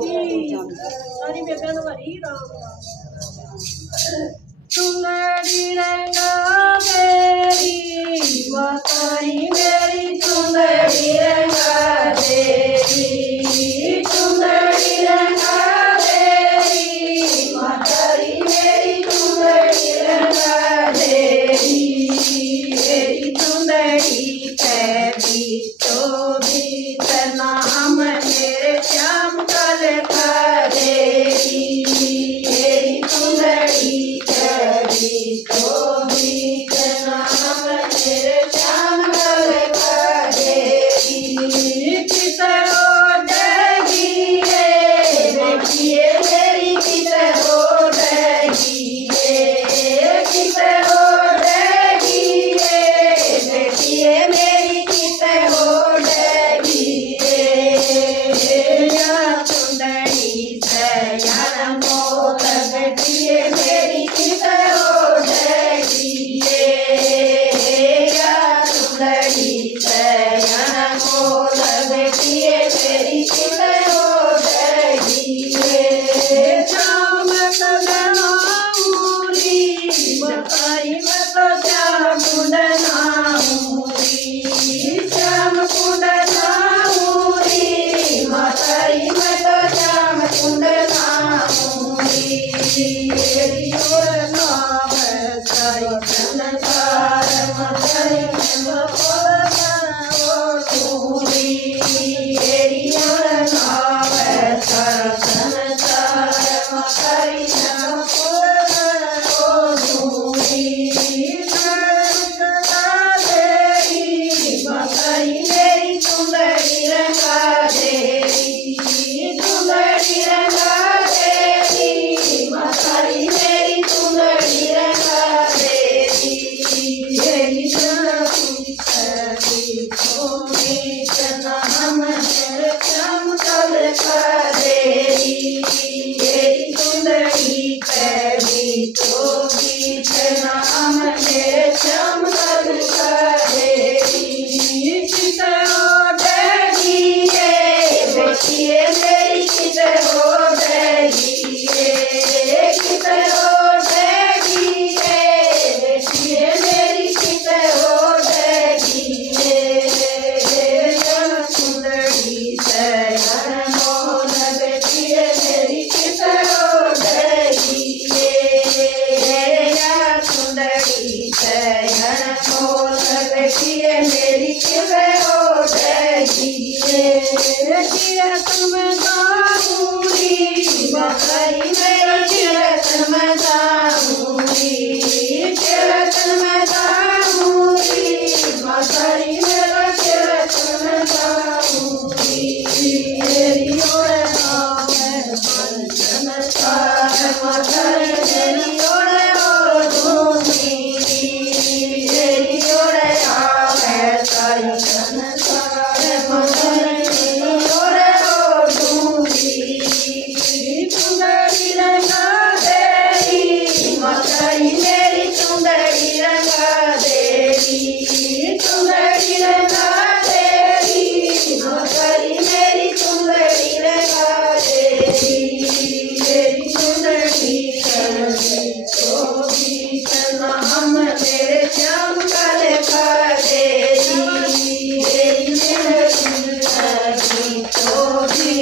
जी सारी बेबे तो भरी राम चुंदड़ी रंगा मेरी मातारी मेरी चुंदड़ी रंगा तेरी चुंदड़ी रंगा मेरी मातारी मेरी चुंदड़ी रंगा तेरी मेरी चुंदड़ी पैदी तो भी नाम मेरे श्याम कल करेगी मेरी चुंदड़ी पैदी तो भी नाम मेरे श्याम कल करेगी किस हो जाएगी देखिए मेरी किस हो जाएगी किस हो जाएगी देखिए मेरी किस हो जाएगी चुंदड़ी से यार मोह लगती मेरी किस हो जाएगी चुंदड़ी से यार मोह लगती मेरी किस हो जाएगी शाम कदनाऊरी बताई मैं तो श्याम कुंडनाऊरी श्याम कुंडनाऊरी माताई मैं तो श्याम कुंडनाऊरी तेरी ओर नाम साई संसार माताई मैं तेरी ओर नाम सारा संसार माताई मेरी चुंदड़ी रंगा देरी चुंदड़ी रंगा देरी मातारी मेरी चुंदड़ी रंगा देरी मेरी चुंदड़ी छोड़ी नाम मेरे श्याम कल करेगी मेरी चुंदड़ी पैदी तो भी नाम मेरे श्याम कल करेगी किस हो जाएगी देखिए मेरी किस हो जाएगी किस हो जाएगी देखिए मेरी किस हो जाएगी चुंदड़ी से मोह लगती मेरी किस हो जाएगी चुंदड़ी से मोह लगती मेरी किस हो जाएगी कीर्तन में गाऊंगी बताई मेरी कीर्तन में गाऊंगी कीर्तन में गाऊंगी बताई मेरा कीर्तन में गाऊंगी मेरी ओर नाम संसार मातारी मेरी ओर दूंगी मेरी ओर नाम सारी संसार मातारी मेरी ओर दूंगी चुंदड़ी रंगा देरी मातारी मेरी चुंदड़ी रंगा देरी चुंदड़ी रंगा देरी मातारी मेरी चुंदड़ी रंगा देरी मेरी चुंदड़ी तो भी नाम मेरे श्याम कल करेगी मेरी चुंदड़ी तो भी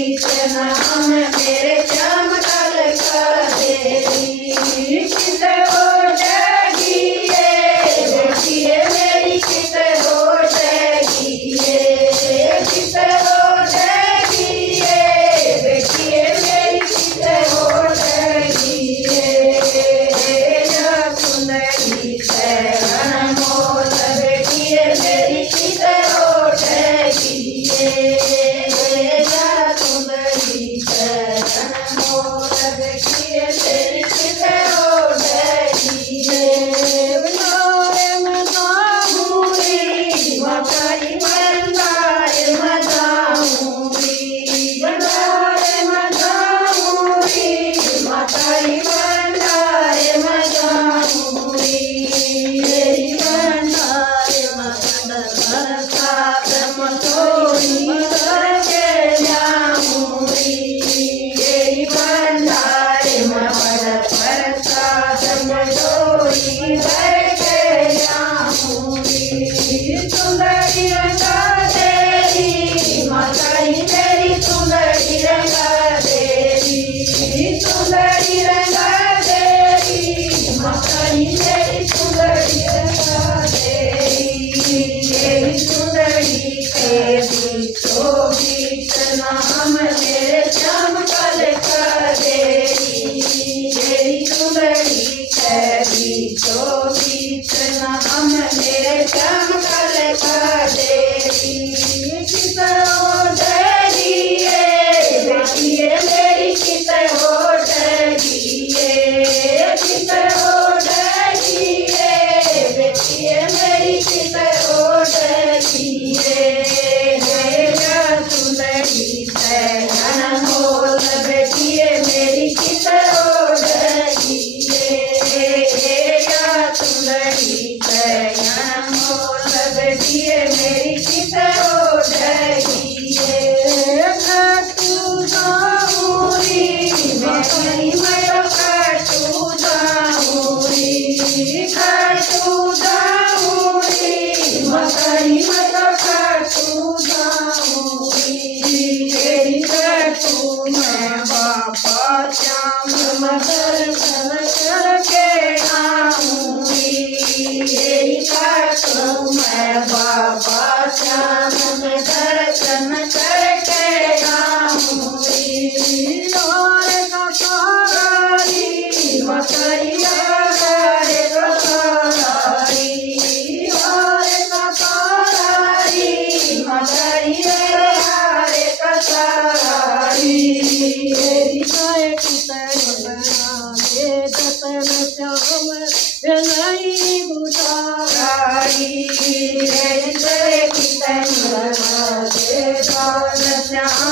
नाम मेरे श्याम कल करेगी किस हो जाएगी देखिए मेरी किस हो जाएगी किस हो जाएगी देखिए मेरी किस हो जाएगी चुंदड़ी से मोह लगती मेरी किस हो जाएगी चुंदड़ी से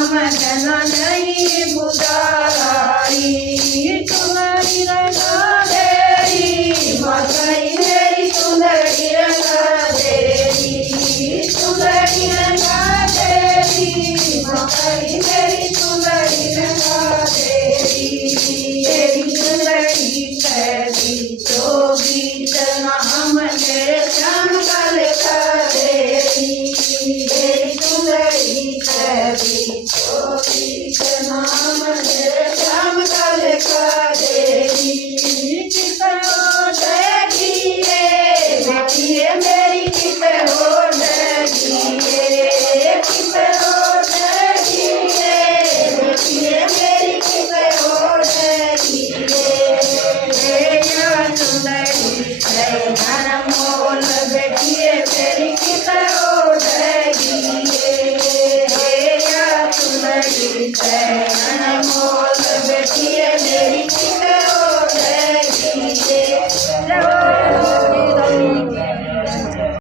नाम कहना नहीं बुझाई तुम्हारी रंगा देरी माताई मेरी सुंदरी रंगा देरी सुंदरी रंगा देरी माताई मेरी सुंदरी रंगा देरी तेरी सुंदरी तेरी जोगी नाम मेरे श्याम कल देरी तेरी सुंदरी तेरी जोगी नाम मेरे